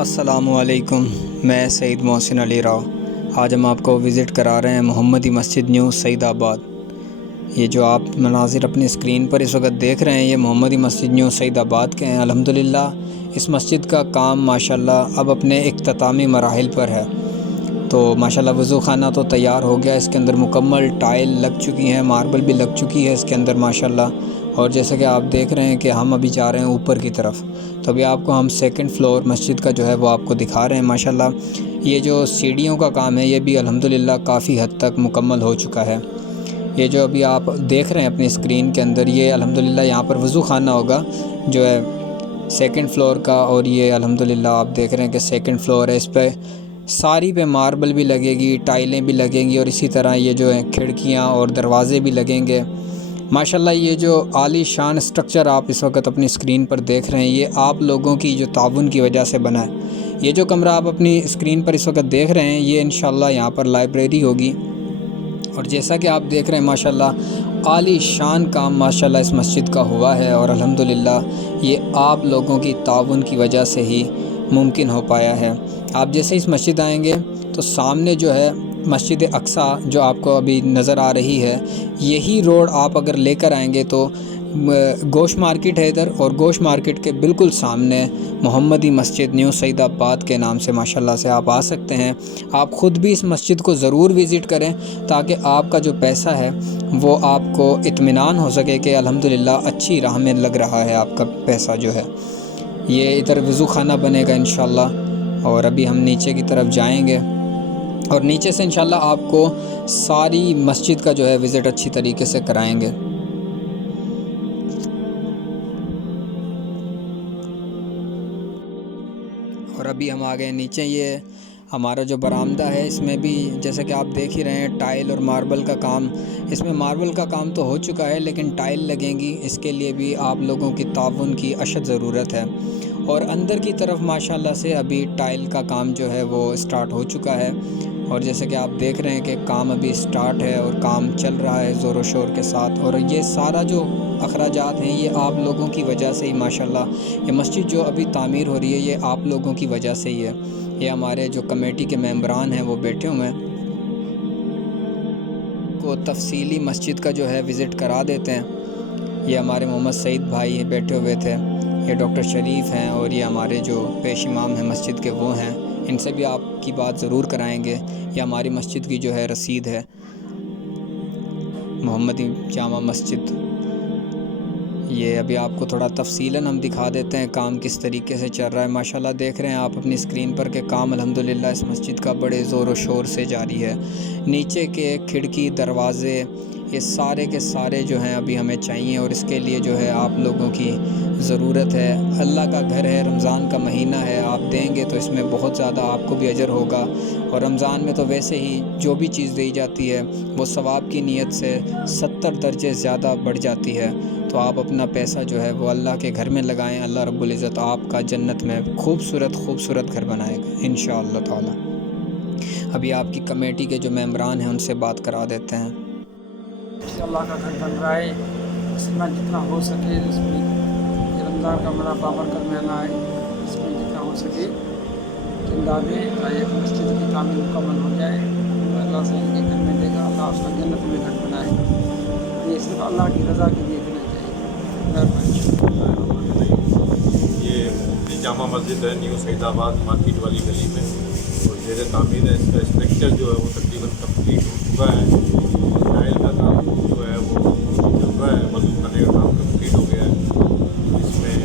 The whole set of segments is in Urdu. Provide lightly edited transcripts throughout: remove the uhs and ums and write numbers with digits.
السلام علیکم، میں سعید محسن علی راؤ۔ آج ہم آپ کو وزٹ کرا رہے ہیں محمدی مسجد نیو سعید آباد۔ یہ جو آپ مناظر اپنی اسکرین پر اس وقت دیکھ رہے ہیں یہ محمدی مسجد نیو سعید آباد کے ہیں۔ الحمدللہ اس مسجد کا کام ماشاءاللہ اب اپنے اختتامی مراحل پر ہے۔ تو ماشاءاللہ وضو خانہ تو تیار ہو گیا، اس کے اندر مکمل ٹائل لگ چکی ہیں، ماربل بھی لگ چکی ہے اس کے اندر ماشاءاللہ۔ اور جیسا کہ آپ دیکھ رہے ہیں کہ ہم ابھی جا رہے ہیں اوپر کی طرف، تو ابھی آپ کو ہم سیکنڈ فلور مسجد کا جو ہے وہ آپ کو دکھا رہے ہیں ماشاءاللہ۔ یہ جو سیڑھیوں کا کام ہے یہ بھی الحمدللہ کافی حد تک مکمل ہو چکا ہے۔ یہ جو ابھی آپ دیکھ رہے ہیں اپنی اسکرین کے اندر، یہ الحمدللہ یہاں پر وضو خانہ ہوگا جو ہے سیکنڈ فلور کا، اور یہ الحمدللہ آپ دیکھ رہے ہیں کہ سیکنڈ فلور ہے، اس پہ ساری پہ ماربل بھی لگے گی، ٹائلیں بھی لگیں گی، اور اسی طرح یہ جو ہے کھڑکیاں اور دروازے بھی لگیں گے ماشاءاللہ۔ یہ جو عالی شان سٹرکچر آپ اس وقت اپنی اسکرین پر دیکھ رہے ہیں یہ آپ لوگوں کی جو تعاون کی وجہ سے بنا ہے۔ یہ جو کمرہ آپ اپنی اسکرین پر اس وقت دیکھ رہے ہیں یہ انشاءاللہ یہاں پر لائبریری ہوگی، اور جیسا کہ آپ دیکھ رہے ہیں ماشاءاللہ عالی شان کام ماشاءاللہ اس مسجد کا ہوا ہے، اور الحمدللہ یہ آپ لوگوں کی تعاون کی وجہ سے ہی ممکن ہو پایا ہے۔ آپ جیسے اس مسجد آئیں گے تو سامنے جو ہے مسجد اقصیٰ جو آپ کو ابھی نظر آ رہی ہے، یہی روڈ آپ اگر لے کر آئیں گے تو گوشت مارکیٹ ہے ادھر، اور گوشت مارکیٹ کے بالکل سامنے محمدی مسجد نیو سعید آباد کے نام سے ماشاءاللہ سے آپ آ سکتے ہیں۔ آپ خود بھی اس مسجد کو ضرور وزٹ کریں تاکہ آپ کا جو پیسہ ہے وہ آپ کو اطمینان ہو سکے کہ الحمدللہ اچھی راہ میں لگ رہا ہے آپ کا پیسہ جو ہے۔ یہ ادھر وضو خانہ بنے گا انشاءاللہ، اور ابھی ہم نیچے کی طرف جائیں گے اور نیچے سے انشاءاللہ آپ کو ساری مسجد کا جو ہے وزٹ اچھی طریقے سے کرائیں گے۔ اور ابھی ہم آ گئے نیچے، یہ ہمارا جو برآمدہ ہے اس میں بھی جیسا کہ آپ دیکھ ہی رہے ہیں ٹائل اور ماربل کا کام، اس میں ماربل کا کام تو ہو چکا ہے لیکن ٹائل لگیں گی، اس کے لیے بھی آپ لوگوں کی تعاون کی اشد ضرورت ہے۔ اور اندر کی طرف ماشاءاللہ سے ابھی ٹائل کا کام جو ہے وہ سٹارٹ ہو چکا ہے، اور جیسے کہ آپ دیکھ رہے ہیں کہ کام ابھی سٹارٹ ہے اور کام چل رہا ہے زور و شور کے ساتھ، اور یہ سارا جو اخراجات ہیں یہ آپ لوگوں کی وجہ سے ہی ماشاءاللہ، یہ مسجد جو ابھی تعمیر ہو رہی ہے یہ آپ لوگوں کی وجہ سے ہی ہے۔ یہ ہمارے جو کمیٹی کے ممبران ہیں وہ بیٹھے ہوئے ہیں، کو تفصیلی مسجد کا جو ہے وزٹ کرا دیتے ہیں۔ یہ ہمارے محمد سعید بھائی بیٹھے ہوئے تھے، یہ ڈاکٹر شریف ہیں، اور یہ ہمارے جو پیش امام ہیں مسجد کے وہ ہیں، ان سے بھی آپ کی بات ضرور کرائیں گے۔ یہ ہماری مسجد کی جو ہے رسید ہے، محمدی جامع مسجد۔ یہ ابھی آپ کو تھوڑا تفصیلاً ہم دکھا دیتے ہیں کام کس طریقے سے چل رہا ہے۔ ماشاءاللہ دیکھ رہے ہیں آپ اپنی اسکرین پر کہ کام الحمدللہ اس مسجد کا بڑے زور و شور سے جاری ہے۔ نیچے کے کھڑکی دروازے یہ سارے کے سارے جو ہیں ابھی ہمیں چاہیے، اور اس کے لیے جو ہے آپ لوگوں کی ضرورت ہے۔ اللہ کا گھر ہے، رمضان کا مہینہ ہے، آپ دیں گے تو اس میں بہت زیادہ آپ کو بھی اجر ہوگا، اور رمضان میں تو ویسے ہی جو بھی چیز دی جاتی ہے وہ ثواب کی نیت سے 70 درجے زیادہ بڑھ جاتی ہے۔ تو آپ اپنا پیسہ جو ہے وہ اللہ کے گھر میں لگائیں، اللہ رب العزت آپ کا جنت میں خوبصورت گھر بنائے گا انشاءاللہ تعالی۔ ابھی آپ کی کمیٹی کے جو ممبران ہیں ان سے بات کرا دیتے ہیں۔ اللہ کا گھر بن رہا ہے، اس میں جتنا ہو سکے اس میں یہ رمضان کا بڑا بابرکت مہینہ ہے، اس میں جتنا ہو سکے چندہ دیں تاکہ مسجد کی تعمیر مکمل ہو جائے۔ اللہ سے ان کے گھر میں دے گا، اللہ اس کا جنت میں گھر بنائے گا۔ یہ صرف اللہ کی رضا کے لیے دینا چاہیے۔ مہربانی۔ یہ محمدی جامع مسجد ہے نیو سعید آباد مارکیٹ والی گلی میں، اور زیر تعمیر ہے۔ اس کا اسٹرکچر جو ہے وہ تقریباً کمپلیٹ ہو چکا ہے، اور ٹائل کا کام جو ہے وہ چل رہا ہے، وضو خانے کا کام کمپلیٹ ہو گیا ہے۔ اس میں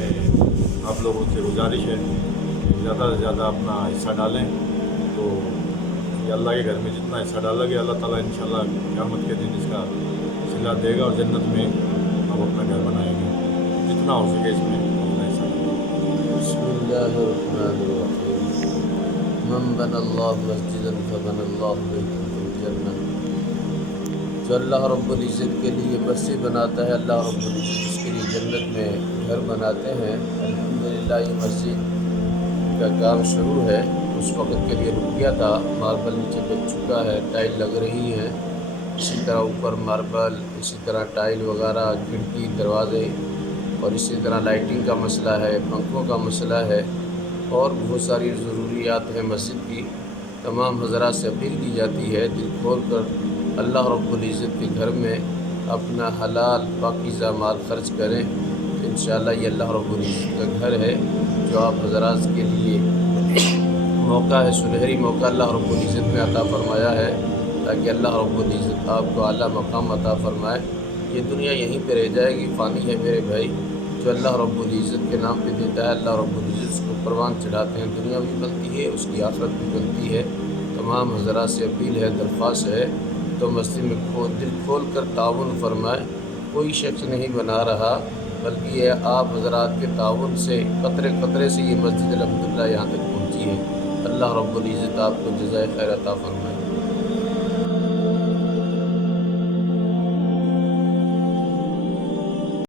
آپ لوگوں سے گزارش ہے زیادہ سے زیادہ اپنا حصہ ڈالیں، تو یہ اللہ کے گھر میں جتنا حصہ ڈالا گیا اللہ تعالیٰ انشاءاللہ قیامت کے دن اس کا صلہ دے گا، اور جنت میں آپ اپنا گھر بنائیں گے۔ جتنا ہو سکے اس میں اپنا حصہ ڈالیں۔ بسم اللہ الرحمن الرحیم۔ من بنى اللہ مسجدا فبنى اللہ بیتا فی الجنہ۔ جو اللہ رب العزت کے لیے مسجد بناتا ہے اللہ رب العزت اس کے لیے جنت میں گھر بناتے ہیں۔ الحمدللہ یہ مسجد کا کام شروع ہے، اس وقت کے لیے رک گیا تھا، ماربل نیچے لگ چکا ہے، ٹائل لگ رہی ہے، اسی طرح اوپر ماربل، اسی طرح ٹائل وغیرہ، کھڑکی دروازے، اور اسی طرح لائٹنگ کا مسئلہ ہے، پنکھوں کا مسئلہ ہے، اور بہت ساری ضروریات ہیں مسجد کی، تمام حضرات سے اپیل کی جاتی ہے دل کھول کر اللہ رب العزت کے گھر میں اپنا حلال پاکیزہ مال خرچ کریں۔ انشاءاللہ یہ اللہ رب العزت کا گھر ہے جو آپ حضرات کے لیے موقع ہے، سنہری موقع اللہ رب العزت نے عطا فرمایا ہے تاکہ اللہ رب العزت آپ کو اعلیٰ مقام عطا فرمائے۔ یہ دنیا یہیں پہ رہ جائے گی، فانی ہے میرے بھائی، جو اللہ رب العزت کے نام پہ دیتا ہے اللہ رب العزت اس کو پروان چڑھاتے ہیں، دنیا بھی بنتی ہے اس کی آخرت بھی بنتی ہے۔ تمام حضرات سے اپیل ہے، درخواست ہے تو مسجد میں دل کھول کر تعاون فرمائے۔ کوئی شخص نہیں بنا رہا بلکہ یہ آپ حضرات کے تعاون سے قطرے قطرے سے یہ مسجد الحمدللہ یہاں تک پہنچی ہے۔ اللہ رب العزت آپ کو جزائے خیر عطا فرمائے۔